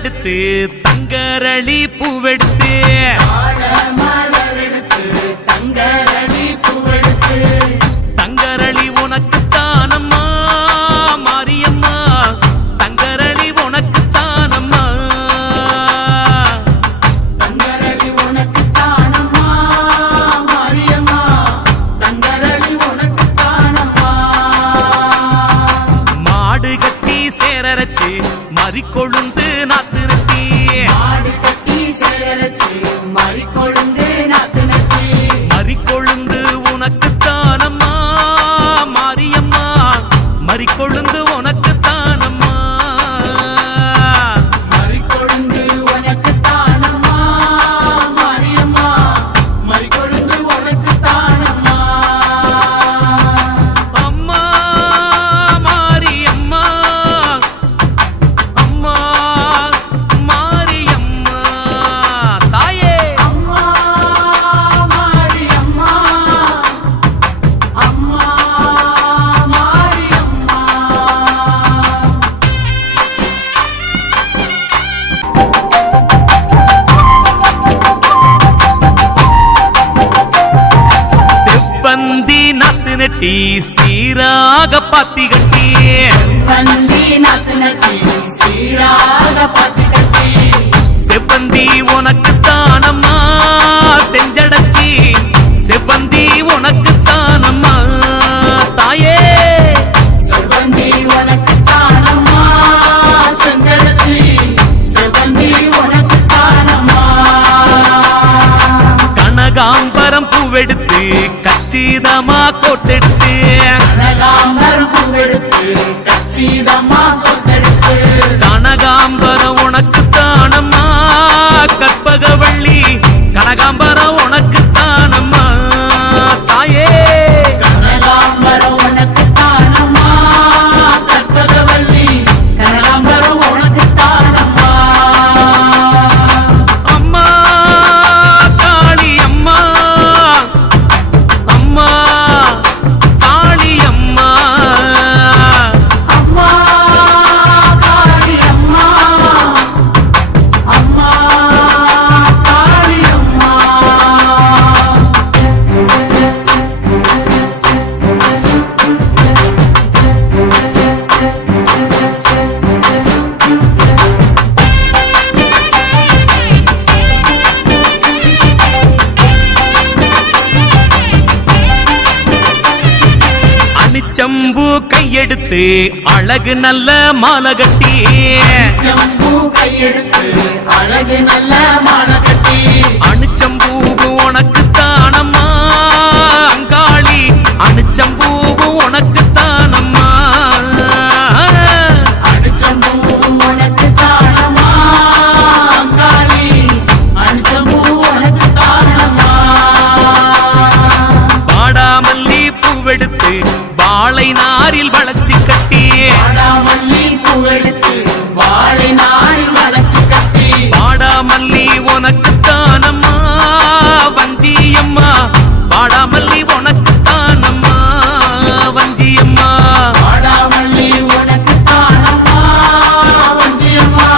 மலரெடுத்து தங்கரளி பூவெடுத்து தங்கரளி உனக்கு தானம்மா மாரியம்மா தங்கரளி உனக்கு தானம்மா தங்கரளி உனக்கு தானம்மா மாரியம்மா தங்கரளி உனக்கு தானம்மா மாடு கட்டி சேரரச்சு மறிக்கொழுந்து நாத்து நட்டி மாடு கட்டி சேரரச்சு மறிக்கொழுந்து நாத்து நட்டி மறிக்கொழுந்து உனக்கு தானம்மா மாரியம்மா மறிக்கொழுந்து உனக்கு தானம்மா மறிக்கொழுந்து உனக்கு தானம்மா மாரியம்மா மறிக்கொழுந்து உனக்கு தானம்மா அம்மா மாரியம்மா அம்மா மாரியம்மா தாயே அம்மா மாரியம்மா அம்மா மாரியம்மா செவ்வந்தி நாத்து நட்டி சீராக பாத்தி கட்டி வந்தி நாத்து நட்டி சீராக பாத்தி கட்டி செவ்வந்தி உனக்கு தானம்மா செஞ்சடச்சி செவ்வந்தி உனக்கு தானம்மா தாயே செவ்வந்தி உனக்கு தானம்மா செஞ்சடச்சி செவ்வந்தி உனக்கு தானம்மா கனகாம்பரம் பூவெடுத்து கச்சிதமா கோட்டெடுத்து கனகாம்பரம் பூவெடுத்து கச்சிதம்மா கொத்தெடுத்து கனகாம்பரம் உனக்கு தானம்மா கற்பகவள்ளி கனகாம்பரம் உனக்கு தானம்மா தாயே கனகாம்பரம் உனக்கு தானம்மா கற்பகவல்லி கனகாம்பரம் உனக்கு தானம்மா அம்மா காளி அம்மா அம்மா காளி அம்மா அம்மா காளி அம்மா அம்மா காளி அம்மா அணிச்சம்பூ கையெடுத்து அழகு நல்ல மாலை கட்டி செம்பூ கையெடுத்து அழகு நல்ல மாலை கட்டி அணிச்சம்பூவு உனக்கு தானம்மா அங்காளி அணிச்சம்பூவு உனக்கு தானம்மா அடிச்சம்பூ உனக்கு தானம்மா அங்காளி அடிச்சம்பூ உனக்கு தானம்மா பாடாமல்லி பூவெடுத்து வாழை நாரில் வளைச்சி கட்டி வாடாமல்லி பூவெடுத்து வாழை நாரில் வளைச்சு கட்டி பாடாமல்லி உனக்கு தானம்மா வஞ்சியம்மா பாடாமல்லி உனக்கு தானம்மா வஞ்சியம்மா வாடாமல்லி உனக்கு தானம்மா வஞ்சியம்மா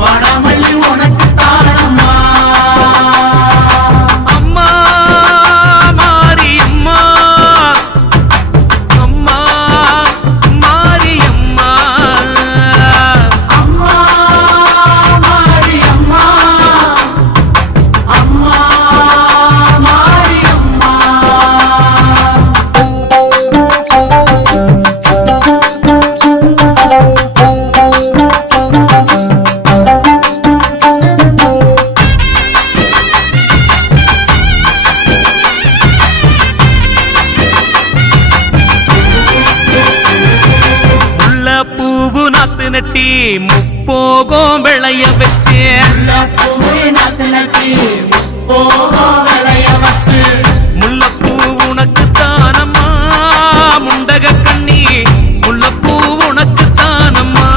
வாடாமல்லி உனக்கு தானம்மா அம்மா மாரியம்மா அம்மா மாரியம்மா அம்மா மாரியம்மா அம்மா மாரியம்மா முல்லை பூவு நாத்து நட்டி முப்போகம் விளைய வச்சு பூவே நாத்து நட்டி போகும் விளைய வச்சு முல்லைப்பூ உனக்கு தானம்மா முண்டக கண்ணி முல்லைப்பூ உனக்கு தானம்மா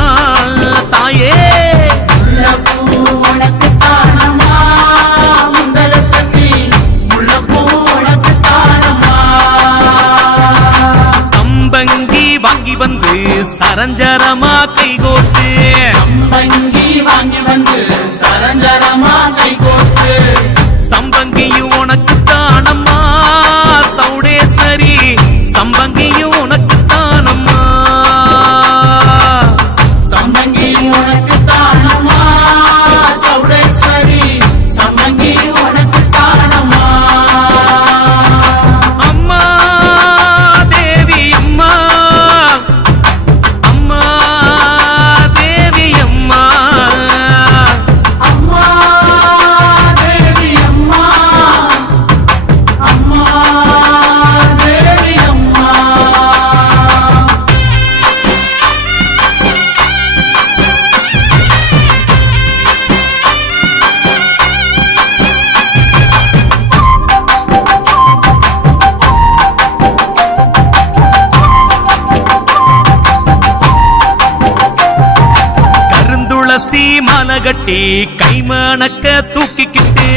தாயே முல்லைப்பூ உனக்கு தானம்மா முண்டக கண்ணி முல்லைப்பூ உனக்கு தானம்மா சம்பங்கி வாங்கி வந்து சரஞ்சரமா கைகோட்டு சம்பங்கி வாங்கி வந்து சரஞ்சரமா கைகோட்டு சம்பங்கியும் உனக்கு தானம்மா சௌடேஸ்வரி சம்பங்கியும் உனக்கு தானம்மா சம்பங்கி உனக்கு தானம்மா சௌடேஸ்வரி சம்பங்கி உனக்கு தானம்மா அம்மா தேவி அம்மா அம்மா தேவி அம்மா அம்மா தேவி அம்மா அம்மா தேவி அம்மா கருந்துளசி மாலை கட்டி கைமணக்க தூக்கிக்கிட்டு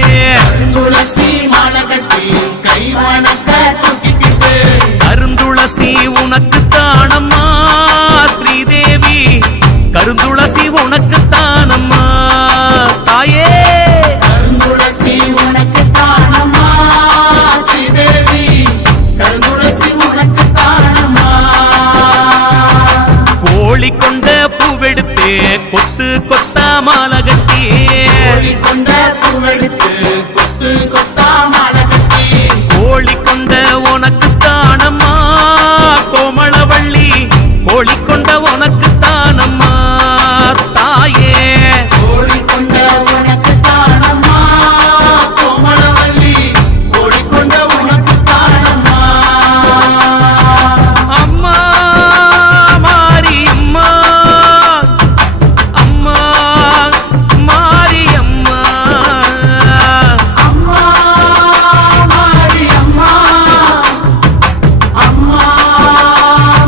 துளசி மாலை கட்டி கைவணக்க தூக்கிக்கிட்டு கருந்துளசி உனக்கு தானம்மா ஸ்ரீதேவி கருந்துளசி உனக்கு தானம்மா தாயே கருந்துளசி உனக்கு தானம்மா ஸ்ரீதேவி கருந்துளசி உனக்கு தானம்மா கோழி கொண்ட பூவெடுத்து கொத்து கொத்தா மாலை கட்டி கோழி கொண்ட பூவெடுத்து கொத்து கொத்தா மாலை கட்டி கோழி கொண்ட உனக்கு தானம்மா கோமளவள்ளி கோழி கொண்ட உனக்கு தானம்மா தாயே கோழி கொண்ட உனக்கு தானம்மா கோமளவள்ளி கோழி கொண்ட உனக்கு தானம்மா அம்மா மாரி அம்மா அம்மா மாரி அம்மா அம்மா மாரி அம்மா அம்மா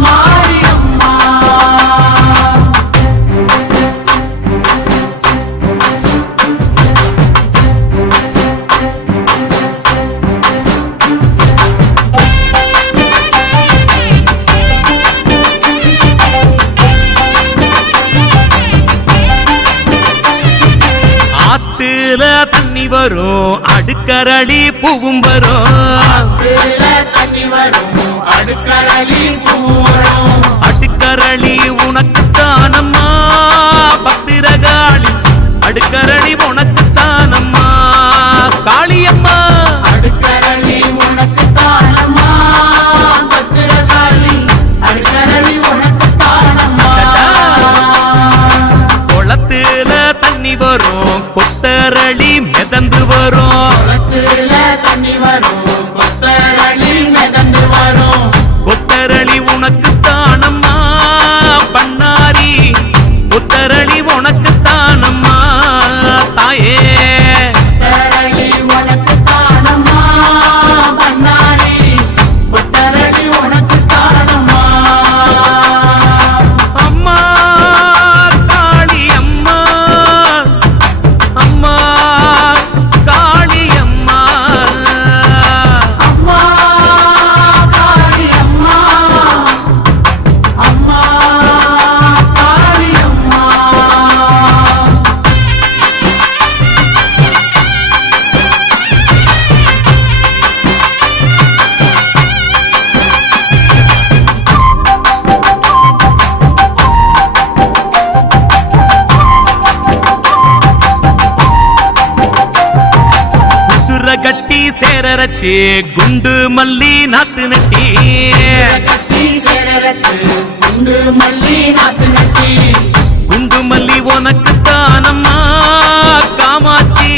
மாரி அம்மா ஆத்துல தண்ணி வரும் அடுக்கரளி பூவும் வரும் வேல தண்ணி வரும் அடுக்கரளி பூவரும் அடுக்கரளி உனக்கு தானம்மா பத்திரகாளி அடுக்கரளி உனக்கு தானம்மா காளியம்மா அடுக்கரளி உனக்கு தானம்மா பத்திரகாளி அடுக்கரளி உனக்கு தானம்மா குளத்துல தண்ணி வரும் கொத்தரளி மிதந்து வரும் குளத்துல தண்ணி வரும் கொத்தரளி மிதந்து வரும் கொத்தரளி உனக்கு தானம்மா பண்ணாரி கொத்தரளி உனக்கு தானம்மா தாயே கொத்தரளி உனக்கு தானம்மா பண்ணாரி கொத்தரளி உனக்கு தானம்மா அம்மா காளி அம்மா அம்மா காளி அம்மா அம்மா காளி அம்மா அம்மா காளி அம்மா குதிரை கட்டி சேரரச்சு குண்டு மல்லி நாத்து நட்டி கட்டி சேரரச்சு குண்டு மல்லி நாத்து நட்டி குண்டு மல்லி உனக்கு தானம்மா காமாட்சி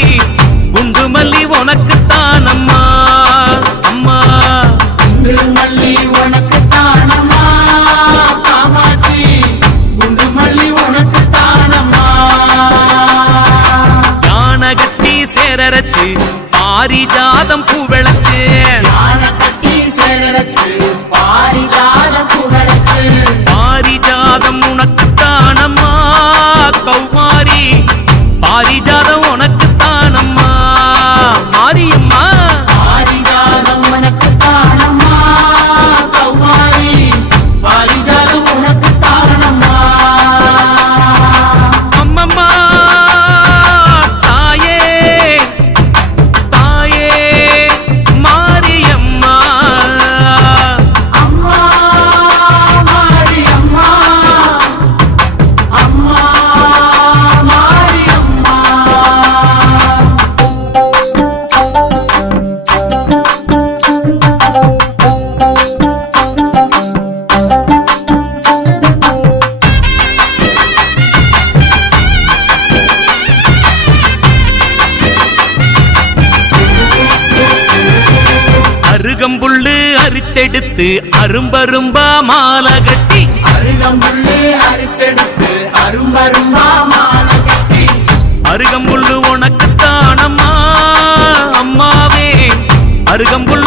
குண்டு மல்லி உனக்கு தானம்மா அம்மா குண்டு மல்லி உனக்கு தானம்மா காமாட்சி குண்டு மல்லி உனக்கு தானம்மா யானை கட்டி சேரரச்சு பாரிஜாதம் பூ விளைச்சு யானை கட்டி சேரரச்சு பாரிஜாத புகழச்சு பாரிஜாதம் உனக்கு தானம்மா கௌமாரி பாரிஜாதம் உனக்கு அரிச்செடுத்து அரும்பரும்பா மாலை கட்டி அருகம்புல்லு அரிச்செடுத்து அரும்பரும்பா மாலை கட்டி அருகம்புல்லு உனக்குத்தானம்மா அம்மாவே அருகம்புல்